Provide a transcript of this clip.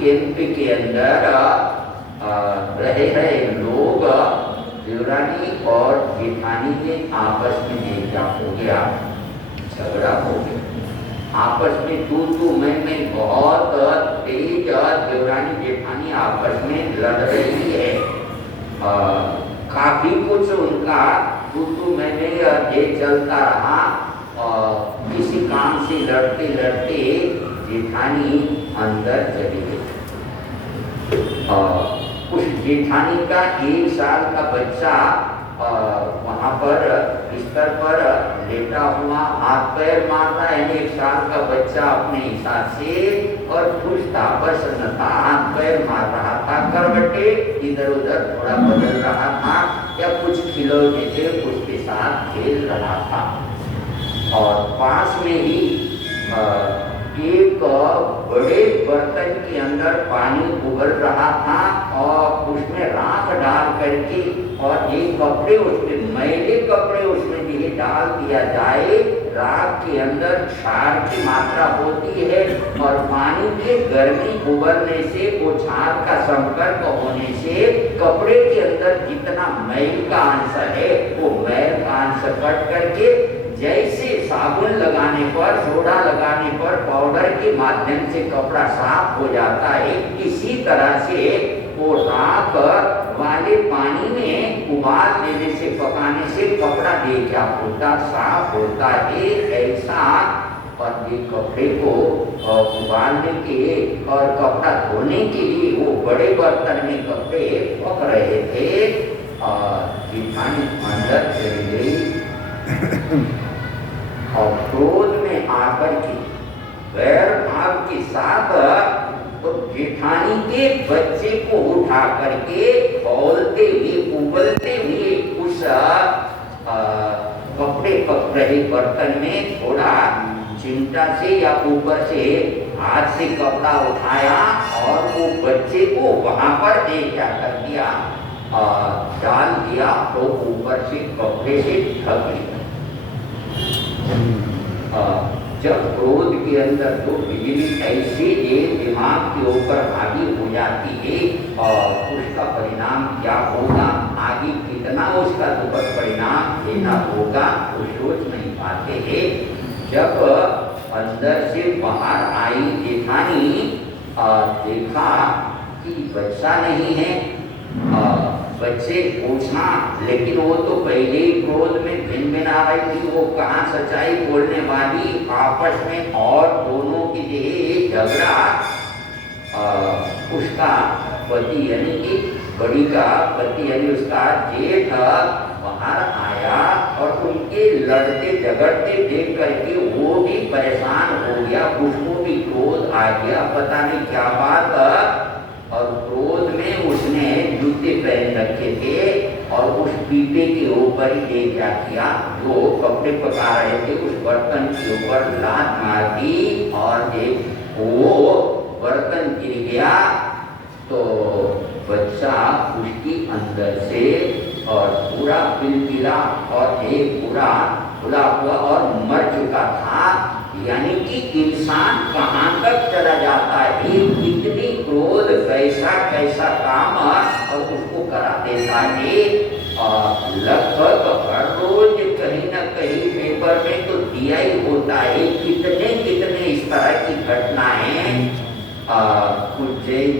केंद्र के अंदर रहे रहे लोग देवरानी और जेठानी के आपस में क्या हो गया, झगड़ा हो गया। आपस में तू मैं बहुत तेज देवरानी जेठानी आपस में लड़ रही है। काफी कुछ उनका तू मैं ये चलता रहा। किसी काम से लड़ते लड़ते जेठानी अंदर चली गई। उस जेठानी का 1 साल का बच्चा वहाँ पर बिस्तर पर लेटा हुआ हाथ पैर मार रहा है। 1 साल का बच्चा अपने हिसाब से और खुश था, प्रसन्न था, हाथ पैर मार रहा था, करवटे इधर उधर थोड़ा बदल रहा था या कुछ खिलौने थे उसके साथ खेल रहा था। और पास में ही एक बड़े बर्तन के अंदर पानी उबल रहा था और उसमें राख डाल करके और एक कपड़े उसमें मैले कपड़े उसमें दिए डाल दिया जाए। राख के अंदर क्षार की मात्रा होती है और पानी के गर्मी उबलने से वो क्षार का संपर्क होने से कपड़े के अंदर जितना मैल का अंश है वो मैल का अंश कट करके जैसे साबुन लगाने पर, सोडा लगाने पर पाउडर के माध्यम से कपड़ा साफ हो जाता है, इसी तरह से वो राख वाले पानी में उबाल देने से, पकाने से कपड़ा क्या होता, साफ होता है। ऐसा और ये कपड़े को उबालने के और कपड़ा धोने के लिए वो बड़े बर्तन में कपड़े पक रहे थे और जेठानी अंदर चली गई और क्रोध में आकर के वैर भाव के साथ तो जेठानी के बच्चे को उठा करके खौलते हुए उबलते हुए उस कपड़े पक रहे बर्तन में थोड़ा चिमटा से या ऊपर से हाथ से कपड़ा उठाया और वो बच्चे को वहां पर क्या कर दिया, डाल दिया तो ऊपर से कपड़े से ढक लिया। जब क्रोध के अंदर तो बिजली ऐसे एक दिमाग के ऊपर हावी हो जाती है और उसका परिणाम क्या होगा, आगे कितना उसका दुखद परिणाम देना होगा वो सोच नहीं पाते हैं। जब अंदर से बाहर आई जेठानी देखा कि बच्चा नहीं है, बच्चे पूछा लेकिन वो तो पहले ही क्रोध में भिन-भिना रही थी, वो कहाँ सच्चाई बोलने वाली। आपस में और दोनों के लिए झगड़ा। उसका पति यानी कि बड़ी का पति यानी उसका जेठ बाहर आया और उनके लड़ते झगड़ते देख करके वो भी परेशान हो गया, उसको भी क्रोध आ गया, पता नहीं क्या बात। और क्रोध में उसने जूते पहन रखे थे और उस पीपे के ऊपर ही क्या किया, जो कपड़े पका रहे थे उस बर्तन के ऊपर लात मार दी और एक वो बर्तन गिर गया तो बच्चा उसकी अंदर से और पूरा पिलपिला और एक पूरा खुला हुआ और मर चुका था। यानी कि इंसान कहाँ तक चला जाता है, कितनी क्रोध कैसा कैसा काम और उसको करा देता है। लगभग हर रोज कहीं न कहीं पेपर में तो दिया ही होता है, कितने कितने इस तरह की घटनाएं उज्जैन